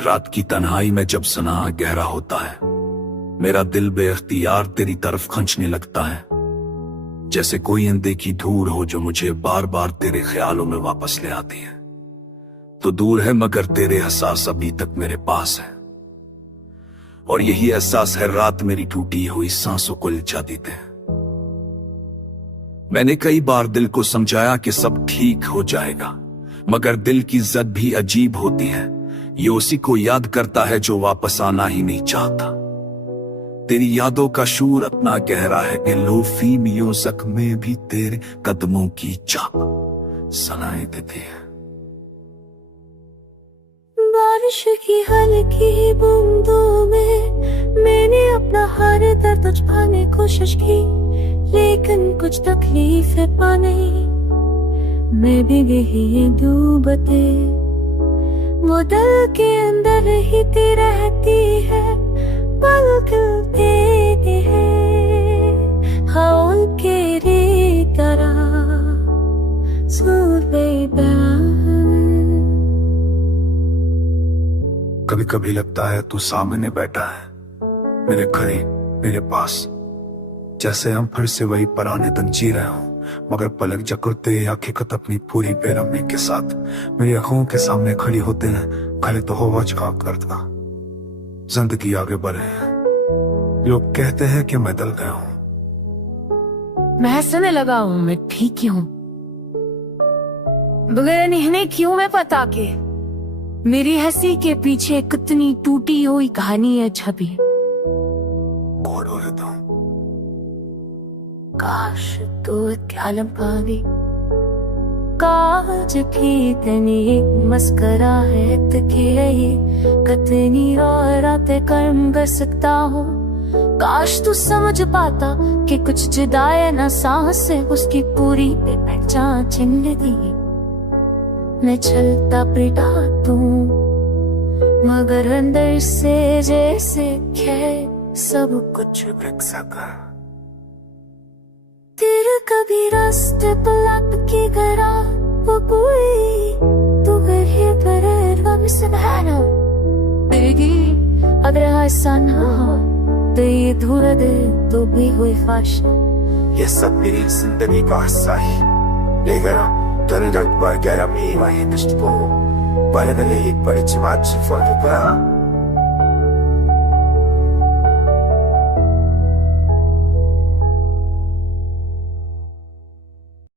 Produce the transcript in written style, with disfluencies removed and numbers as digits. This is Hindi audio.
रात की तन्हाई में जब सना गहरा होता है, मेरा दिल बेअख्तियार तेरी तरफ खींचने लगता है। जैसे कोई अनदेखी धूल हो जो मुझे बार बार तेरे ख्यालों में वापस ले आती है। तो दूर है मगर तेरे एहसास अभी तक मेरे पास है, और यही एहसास है रात मेरी टूटी हुई सांसों को लिचा देते हैं। मैंने कई बार दिल को समझाया कि सब ठीक हो जाएगा, मगर दिल की जिद भी अजीब होती है। ये उसी को याद करता है जो वापस आना ही नहीं चाहता। तेरी यादों का शूर इतना गहरा है कि लोफी म्यूजिक में भी तेरे कदमों की चाप सुनाई देती है। बारिश की हल्की बूंदों में मैंने अपना हर दर्द छुपाने कोशिश की, लेकिन कुछ तकलीफें पाने मैं भी गई डूबते। वो दिल के अंदर ही रहती है, पल खिलते हैं हवा के तरह कभी कभी लगता है तू सामने बैठा है, मेरे करीब, मेरे पास, जैसे हम फिर से वही पुराने दिन जी रहे हों। मगर पलक जकड़ते हकीकत अपनी पूरी बेरहमी के साथ मेरी आंखों के सामने खड़ी होते हैं। खड़े तो हो जवाब करता, जिंदगी आगे बढ़ रही है। लोग कहते हैं कि मैं दल गया हूं, मैं हंसने लगा हूं, मैं ठीक ही हूं। बगैर नहीं क्यों मैं पता के मेरी हंसी के पीछे कितनी टूटी हुई कहानी है छपी। बोर हो रहता हूं। काश तू क्या लम्हावी काज की तनी मस्करा है तकी कतनी और रातें कर्म कर सकता हूँ। काश तू समझ पाता कि कुछ जुदाई ना सांस से उसकी पूरी पहचान छिन दी। मैं चलता पिटा तू मगर अंदर से जैसे खे सब कुछ बिक सका। तेरे कभी रास्ते पलट की गरा वो कोई तू गए पर गम से बहना तेरी अगर ऐसा ना हो तो ये धूल दे तो भी हुई ख्वाहिश। ये सब मेरी जिंदगी का हिस्सा है, लेकिन तन जब गहरा में वही दृष्टि को बदले एक परिचय से फल